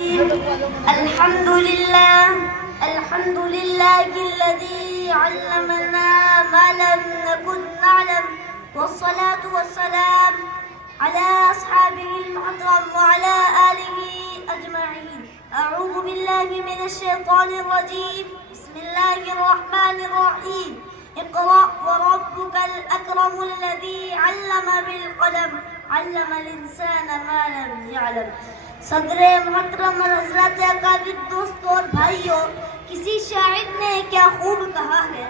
الحمد لله الذي علمنا ما لم نكن نعلم، والصلاة والسلام على أصحابه المحترم وعلى آله أجمعين. أعوذ بالله من الشيطان الرجيم. بسم الله الرحمن الرحيم. اقرأ وربك الأكرم الذي علم بالقلم علم الإنسان ما لم يعلم. صدر محترم حضرات اکابر دوستوں اور بھائیوں، کسی شاعر نے کیا خوب کہا ہے،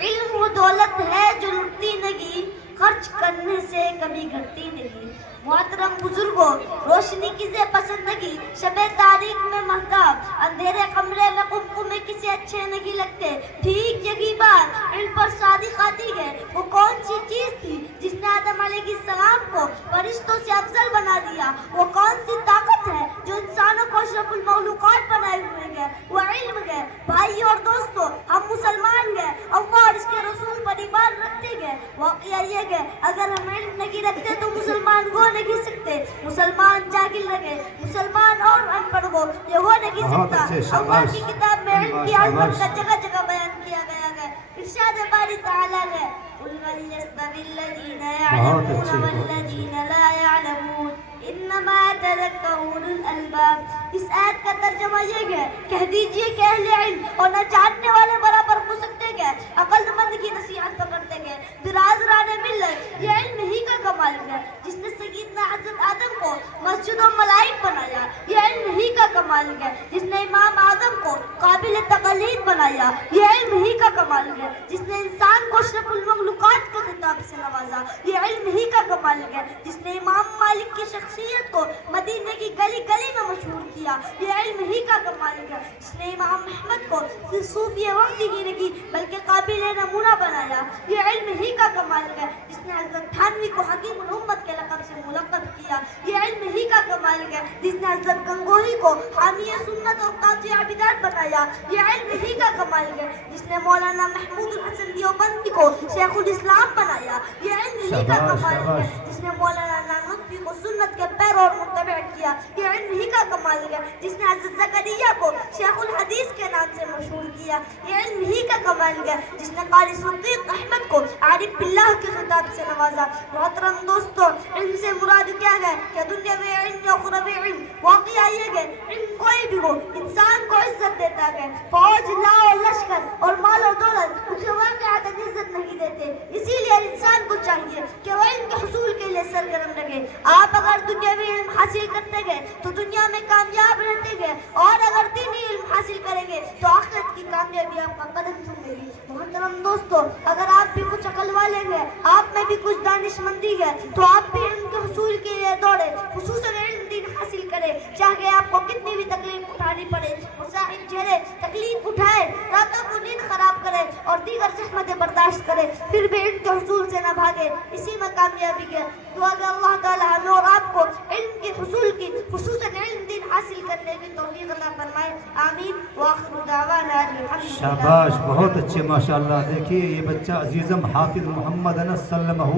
علم وہ دولت ہے جو لٹتی نہیں، خرچ کرنے سے کبھی گھٹتی نہیں. محترم بزرگوں، روشنی کسے پسند نہیں، شب تاریک میں مہتاب، اندھیرے کمرے میں قمقمے کسے اچھے نہیں لگتے. ٹھیک یہی بات علم پر صادق آتی ہے. وہ کون سی چیز تھی جس نے آدم علیہ السلام کو فرشتوں سے افضل بنا دیا؟ وہ کون سی طاقت ہے جو انسانوں کو اشرف المخلوقات بنائے ہوئے گئے؟ وہ علم ہے. بھائیوں اور دوستوں، ہم مسلمان گئے، اللہ اور اس کے رسول پر ایمان رکھتے گئے. واقعہ یہ ہے اگر ہم علم نہیں رکھتے تو مسلمان ہو نہیں سکتے. مسلمان جاہل رہے، مسلمان اور ان پڑھ ہو، یہ ہو نہیں سکتا. اللہ کی کتاب میں علم کی عظمت کا جگہ جگہ بیان کیا گیا ہے. ارشاد باری تعالیٰ ہے قُلْ هَلْ يَسْتَوِي الَّذِينَ يَعْلَمُونَ وَالَّذِينَ لَا يَعْلَمُونَ انما يتذكر اولو الالباب. اس آیت کا ترجمہ یہ ہے، کہہ دیجئے کہ اہل علم اور نہ جاننے والے برابر ہو سکتے گئے، عقل مند کی نصیحت پکڑتے گئے. برادران ملت، یہ علم ہی کا کمال ہے جس نے سیدنا حضرت آدم کو مسجد و ملائک بنایا. یہ علم ہی کا کمال ہے جس نے امام اعظم کو قابل تقلید بنایا. یہ علم ہی کا کمال ہے جس نے انسان کو اشرف المخلوقات کے خطاب سے نوازا. یہ علم ہی کا کمال ہے جس نے امام مالک کی شخصیت کو مدینے کی گلی گلی میں مشہور کیا. یہ علم ہی کا کمال ہے جس نے امام احمد کو صرف صوفی وقتی کی نہیں بلکہ قابل نمونہ بنایا. یہ علم ہی کا کمال ہے جس نے حضرت تھانوی کو حکیم الامت کے لقب سے ملقب کیا. یہ علم ہی کا کمال ہے جس نے حضرت گنگوہی کو حامی سنت اور قاطع عبادات بنایا. یہ علم ہی کا کمال ہے جس نے مولانا محمود الحسن دیوبندی کو شیخ الاسلام بنایا. یہ علم ہی کا کمال ہے جس نے مولانا نانوتوی کو سنت کے پیر اور متبع کیا. یہ علم ہی کا کمال ہے جس نے حضرت زکریا کو شیخ الحدیث کے نام سے مشہور کیا. یہ علم ہی کا کمال ہے جس نے قاری صدیق احمد کو عارف باللہ کے خطاب سے نوازا. محترم دوستوں، علم سے مراد کیا ہے کہ دنیا میں علم یا اخروی علم. واقعہ یہ ہے علم کوئی بھی ہو انسان کو عزت دیتا ہے. فوج، لا اور لشکر اور مال و دولت اسے واقعات عزت نہیں دیتے. اسی لیے انسان کو چاہیے کہ وہ علم کے حصول کے لیے سرگرم رہے. آپ اگر دنیاوی علم حاصل کرتے گئے تو دنیا میں کامیاب رہتے گئے، اور اگر دینی علم حاصل کریں گے تو آخرت کی کامیابی آپ کا قدم چومے گی. محترم دوستو، اگر آپ بھی کچھ عقل والے ہیں، آپ میں بھی کچھ دانش مندی ہے، تو آپ بھی علم کے حصول کے لیے دوڑے، خصوصاً علم دین حاصل کرے، چاہے آپ کو کتنی بھی تکلیف اٹھانی پڑے. مساحب جھیلے، تکلیف اٹھائے، راتوں کو نیند خراب کرے اور دیگر زحمتیں برداشت کرے، پھر بھی علم کے حصول سے نہ بھاگے. اسی میں کامیابی ہے. دعا کہ اللہ تعالی ہمیں اور آپ کو علم کے حصول کی، خصوصاً علم دین حاصل کرنے کی توفیق عطا فرمائے. آمین. وآخر دعوانا الحمدللہ. شاباش، بہت اچھے، ماشاءاللہ. دیکھیے یہ بچہ عزیزم حافظ محمد انس سلمہ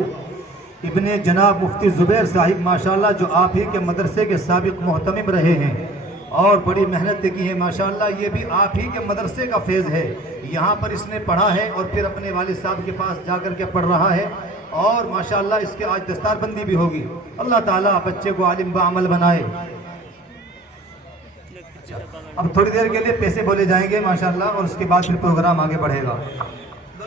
ابن جناب مفتی زبیر صاحب، ماشاءاللہ، جو آپ ہی کے مدرسے کے سابق محتمم رہے ہیں اور بڑی محنت کی ہے. ماشاءاللہ یہ بھی آپ ہی کے مدرسے کا فیض ہے. یہاں پر اس نے پڑھا ہے اور پھر اپنے والد صاحب کے پاس جا کر کے پڑھ رہا ہے، اور ماشاءاللہ اس کے آج دستار بندی بھی ہوگی. اللہ تعالیٰ بچے کو عالم بعمل بنائے. اب تھوڑی دیر کے لیے پیسے بولے جائیں گے ماشاءاللہ، اور اس کے بعد پھر پروگرام آگے بڑھے گا.